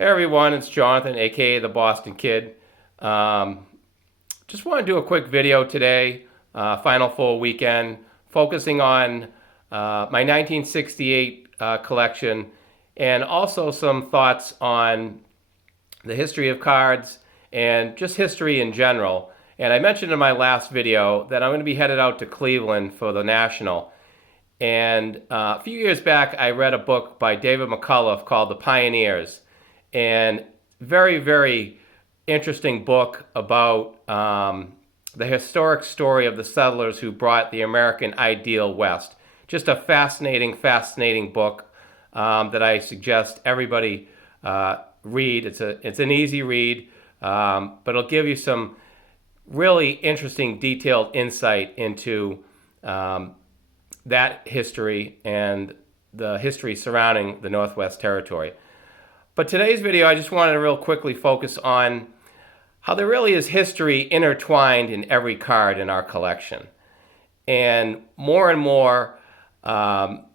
Hey everyone, it's Jonathan, aka the Boston Kid. Just want to do a quick video today, Final Four weekend, focusing on my 1968 collection and also some thoughts on the history of cards and just history in general. And I mentioned in my last video that I'm going to be headed out to Cleveland for the National. And a few years back, I read a book by David McCullough called The Pioneers. And very, very interesting book about the historic story of the settlers who brought the American ideal west. Just a fascinating, fascinating book that I suggest everybody read. It's an easy read, but it'll give you some really interesting, detailed insight into that history and the history surrounding the Northwest Territory. But today's video, I just wanted to real quickly focus on how there really is history intertwined in every card in our collection. And more, I'm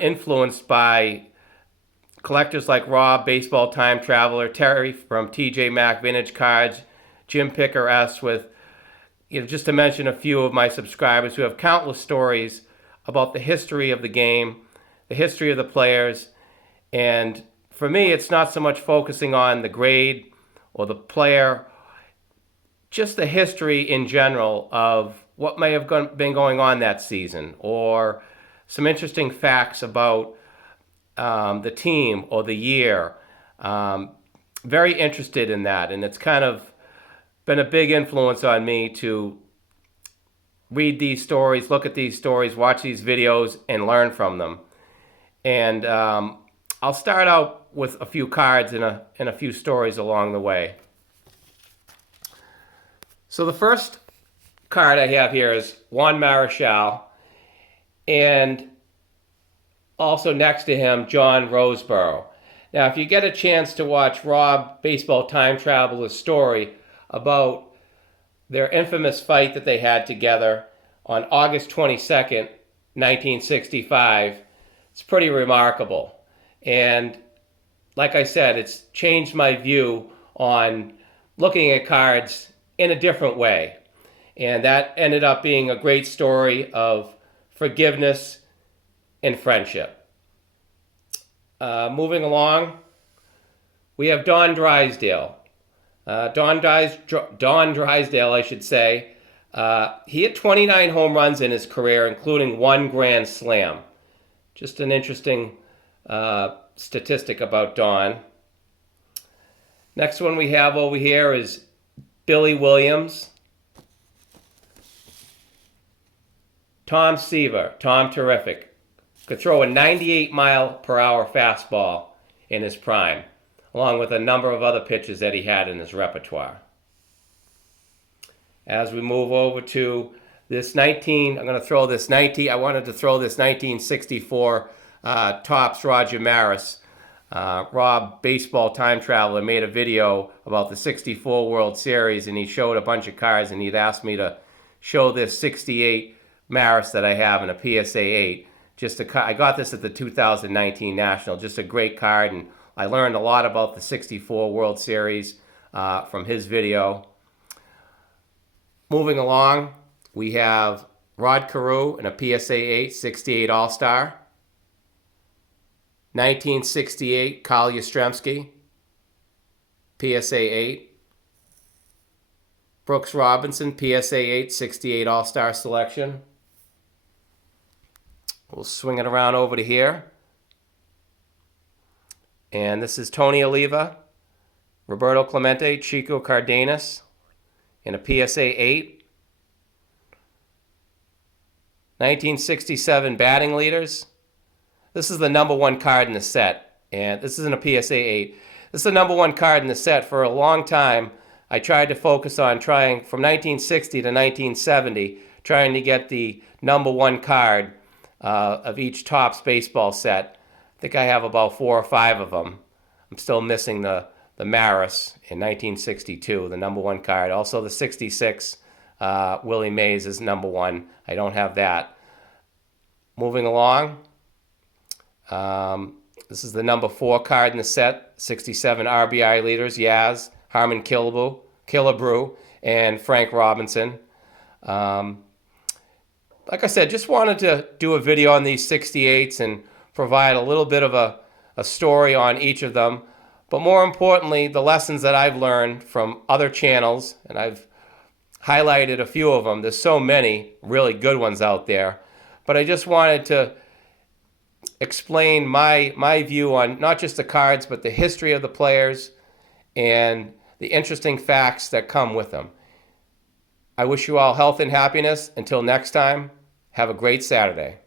influenced by collectors like Rob, Baseball Time Traveler, Terry from TJ Maxx Vintage Cards, Jim Picker S, with, just to mention a few of my subscribers who have countless stories about the history of the game, the history of the players. And for me, it's not so much focusing on the grade or the player, just the history in general of what may have been going on that season, or some interesting facts about the team or the year. Very interested in that, and it's kind of been a big influence on me to read these stories, look at these stories, watch these videos, and learn from them. And I'll start out with a few cards and a few stories along the way. So the first card I have here is Juan Marichal, and also next to him, John Roseboro. Now, if you get a chance to watch Rob, Baseball Time Traveler's story about their infamous fight that they had together on August 22nd, 1965, it's pretty remarkable. And like I said, it's changed my view on looking at cards in a different way. And that ended up being a great story of forgiveness and friendship. Moving along, we have Don Drysdale. Don Drysdale, I should say. He had 29 home runs in his career, including one grand slam. Just an interesting statistic about Don. Next one we have over here is Billy Williams. Tom Seaver, Tom Terrific, could throw a 98-mile-per-hour fastball in his prime, along with a number of other pitches that he had in his repertoire. As we move over to this I wanted to throw this 1964 Topps Roger Maris. Rob, Baseball Time Traveler, made a video about the 64 World Series, and he showed a bunch of cards, and he'd asked me to show this 68 Maris that I have in a PSA 8. I got this at the 2019 National. Just a great card, and I learned a lot about the 64 World Series from his video. Moving along, we have Rod Carew in a PSA 8, 68 All-Star. 1968 Carl Yastrzemski, PSA 8. Brooks Robinson, PSA 8, 68 All-Star selection. We'll swing it around over to here. And this is Tony Oliva, Roberto Clemente, Chico Cardenas in a PSA 8. 1967 batting leaders. This is the number one card in the set, and this isn't a PSA 8. This is the number one card in the set. For a long time, I tried to focus on trying, from 1960 to 1970, trying to get the number one card of each Topps baseball set. I think I have about 4 or 5 of them. I'm still missing the Maris in 1962, the number one card. Also the 66 Willie Mays is number one. I don't have that. Moving along, This is the number 4 card in the set. 67 RBI leaders: Yaz, Harmon Killebrew, and Frank Robinson. Like I said, just wanted to do a video on these 68s and provide a little bit of a story on each of them. But more importantly, the lessons that I've learned from other channels, and I've highlighted a few of them. There's so many really good ones out there. But I just wanted to explain my view on not just the cards, but the history of the players and the interesting facts that come with them. I wish you all health and happiness. Until next time, have a great Saturday.